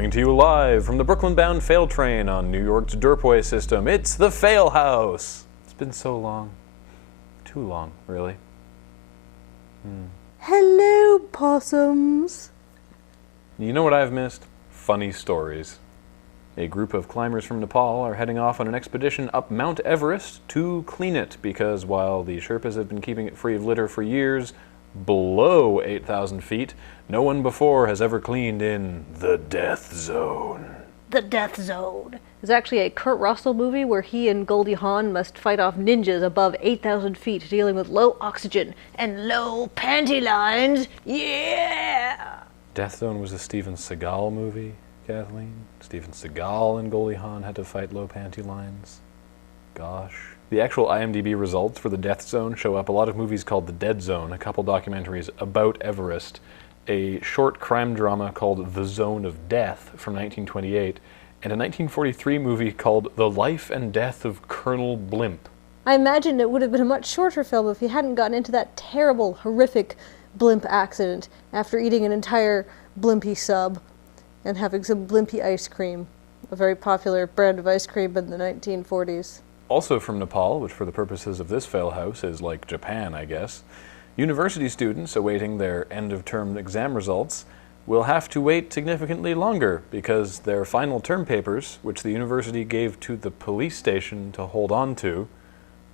Coming to you live from the Brooklyn-bound Fail train on New York's Durpway system, it's the Phailhaus. It's been so long. Too long, really. Hello, possums. You know what I've missed? Funny stories. A group of climbers from Nepal are heading off on an expedition up Mount Everest to clean it, because while the Sherpas have been keeping it free of litter for years, below 8,000 feet, no one before has ever cleaned in the Death Zone. The Death Zone. It's actually a Kurt Russell movie where he and Goldie Hawn must fight off ninjas above 8,000 feet dealing with low oxygen and low panty lines. Yeah! Death Zone was a Steven Seagal movie, Kathleen. Steven Seagal and Goldie Hawn had to fight low panty lines. Gosh. The actual IMDb results for the Death Zone show up a lot of movies called The Dead Zone, a couple documentaries about Everest, a short crime drama called The Zone of Death from 1928, and a 1943 movie called The Life and Death of Colonel Blimp. I imagine it would have been a much shorter film if he hadn't gotten into that terrible, horrific blimp accident after eating an entire Blimpie sub and having some Blimpie ice cream, a very popular brand of ice cream in the 1940s. Also from Nepal, which for the purposes of this Phailhaus is like Japan, I guess, university students awaiting their end-of-term exam results will have to wait significantly longer because their final term papers, which the university gave to the police station to hold on to,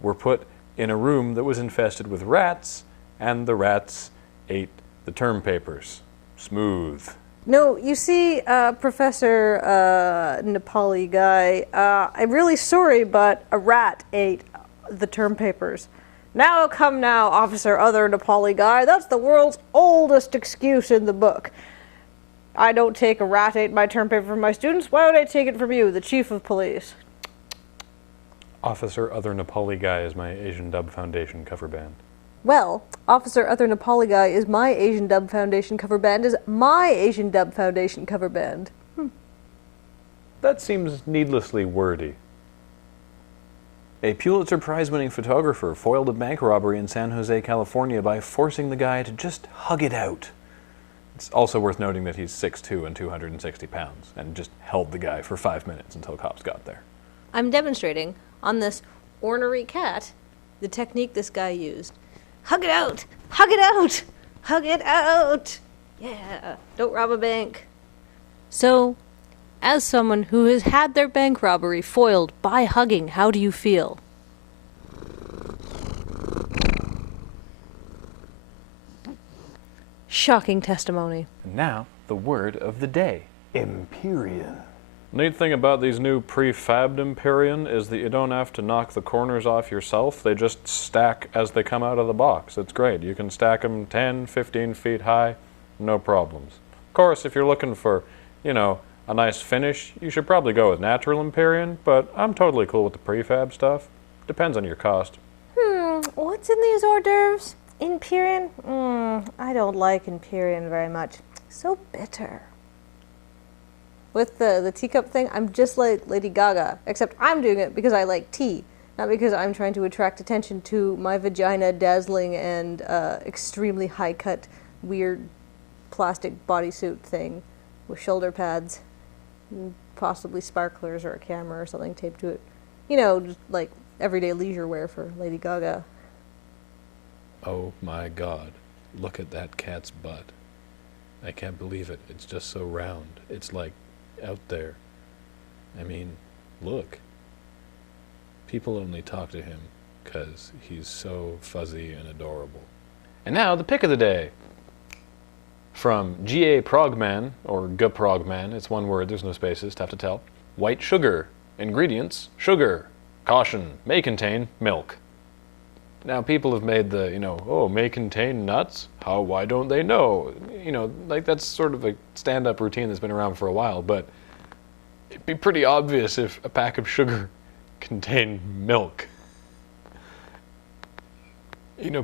were put in a room that was infested with rats, and the rats ate the term papers. Smooth. No, you see, Professor Nepali guy, I'm really sorry, but a rat ate the term papers. Now come now, Officer Other Nepali guy. That's the world's oldest excuse in the book. I don't take a rat ate my term paper from my students. Why would I take it from you, the chief of police? Officer Other Nepali Guy is my Asian Dub Foundation cover band. Well, Officer Other Nepali Guy is my Asian Dub Foundation cover band, is my Asian Dub Foundation cover band. That seems needlessly wordy. A Pulitzer Prize-winning photographer foiled a bank robbery in San Jose, California by forcing the guy to just hug it out. It's also worth noting that he's 6'2" and 260 pounds, and just held the guy for 5 minutes until cops got there. I'm demonstrating on this ornery cat the technique this guy used. Hug it out! Hug it out! Hug it out! Yeah, don't rob a bank. So, as someone who has had their bank robbery foiled by hugging, how do you feel? Shocking testimony. And now, the word of the day. Empyrean. Neat thing about these new prefabbed Empyrean is that you don't have to knock the corners off yourself. They just stack as they come out of the box. It's great. You can stack them 10, 15 feet high, no problems. Of course, if you're looking for, a nice finish, you should probably go with natural Empyrean, but I'm totally cool with the prefab stuff. Depends on your cost. What's in these hors d'oeuvres? Empyrean? I don't like Empyrean very much. So bitter. With the teacup thing, I'm just like Lady Gaga, except I'm doing it because I like tea, not because I'm trying to attract attention to my vagina dazzling and extremely high-cut, weird plastic bodysuit thing with shoulder pads, and possibly sparklers or a camera or something taped to it. Just like everyday leisure wear for Lady Gaga. Oh my God, look at that cat's butt. I can't believe it. It's just so round. It's like out there. I mean, look. People only talk to him because he's so fuzzy and adorable. And now, the pick of the day. From G.A. Progman, or G. Progman, it's one word, there's no spaces, tough to tell. White sugar. Ingredients, sugar. Caution, may contain milk. Now, people have made the, may contain nuts? Why don't they know? That's sort of a stand-up routine that's been around for a while, but it'd be pretty obvious if a pack of sugar contained milk.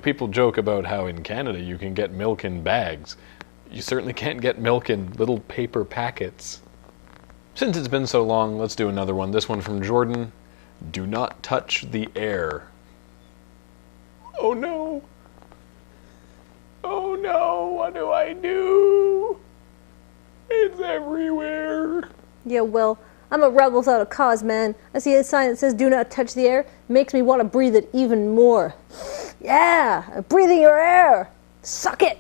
People joke about how in Canada you can get milk in bags. You certainly can't get milk in little paper packets. Since it's been so long, let's do another one. This one from Jordan. Do not touch the air. Oh no. Oh no, what do I do? It's everywhere. Yeah, well, I'm a rebel without a cause, man. I see a sign that says do not touch the air. It makes me want to breathe it even more. Yeah, I'm breathing your air. Suck it.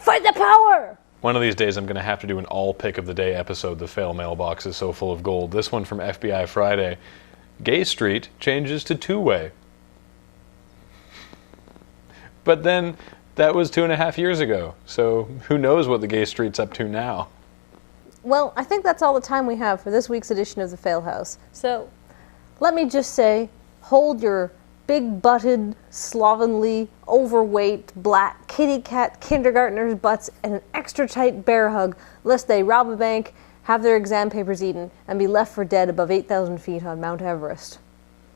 Fight the power. One of these days I'm going to have to do an all pick of the day episode. The fail mailbox is so full of gold. This one from FBI Friday. Gay Street changes to two-way. But then that was 2.5 years ago. So who knows what the Gay Street's up to now. Well, I think that's all the time we have for this week's edition of the Phailhaus. So let me just say, hold your big-butted, slovenly, overweight, black kitty cat kindergartners' butts in an extra tight bear hug, lest they rob a bank, have their exam papers eaten, and be left for dead above 8,000 feet on Mount Everest.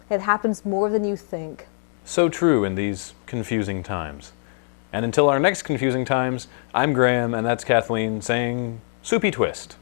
It happens more than you think. So true in these confusing times. And until our next confusing times, I'm Graham, and that's Kathleen saying, Soupy Twist.